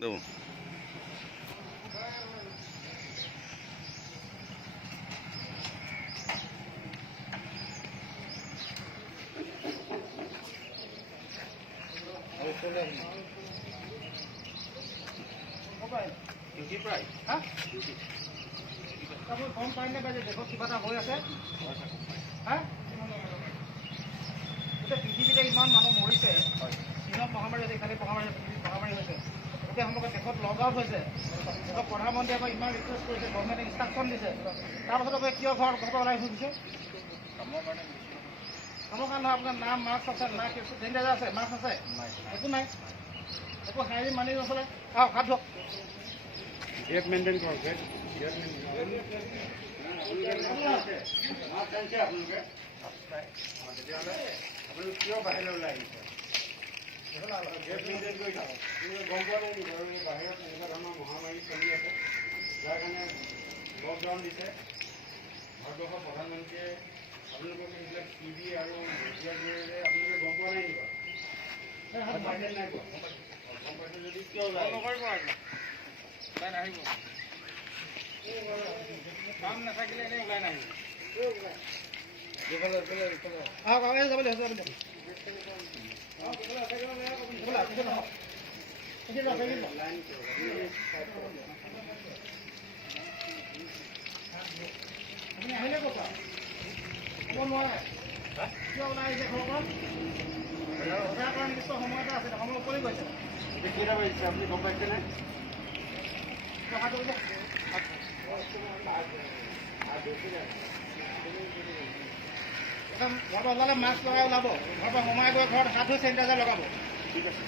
দেব গম পাই নে বাইদেউ দেশত কিবা এটা হৈ আছে হা গোটেই পৃথিৱীতে ইমান মানুহ মৰিছে চীনত মহামাৰী হৈছে ইফালে মহামাৰী হৈছে গোটেই সমগ্ৰ দেশত লগ আউট হৈছে প্ৰধানমন্ত্ৰীয়ে আকৌ ইমান ৰিকুৱেষ্ট কৰিছে গভৰ্ণমেণ্টে ইনষ্ট্ৰাকশ্যন দিছে তাৰপাছত আকৌ কিয় ঘৰ ওলাই ফুৰিছে কামৰ কাৰণে নহয় আপোনাৰ নাম মাস্ক আছে না চেনিটাইজাৰ আছে মাস্ক আছে একো নাই একো শাৰীৰিক মানি নচলে আহক হাত ধৰক মেইনটেইন কৰক তেতিয়াহ'লে আপুনি কিয় বাহিৰলৈ ওলাই আহিছে গম পোৱা নাই নেকি বাৰু বাহিৰত এনেকুৱা ধৰণৰ মহামাৰী চলি আছে যাৰ কাৰণে লকডাউন দিছে ভাৰতবৰ্ষৰ প্ৰধানমন্ত্ৰীয়ে আপোনালোকক এইবিলাক টিভি আৰু মিডিয়াৰ জৰিয়তে আপোনালোকে গম পোৱা নাই নেকি বাৰু নাই পোৱা গম পাইছে যদি কিয় ওলাই নাহিব কাম নাথাকিলে এনেই ওলাই নাহিব আহিলে কথা ক'ব নোৱাৰে কিয় ওলাই আহিছে ঘৰখন সজাগ কৰা নিৰ্দিষ্ট সময় এটা আছে সময় উপৰি গৈছে কেইটা বাজিছে আপুনি গম পাইছেনে ঘৰৰ পৰা ওলালে মাস্ক লগাই ওলাব ঘৰৰ পৰা সোমাই গৈ ঘৰত হাত ধুই চেনিটাইজাৰ লগাব ঠিক আছে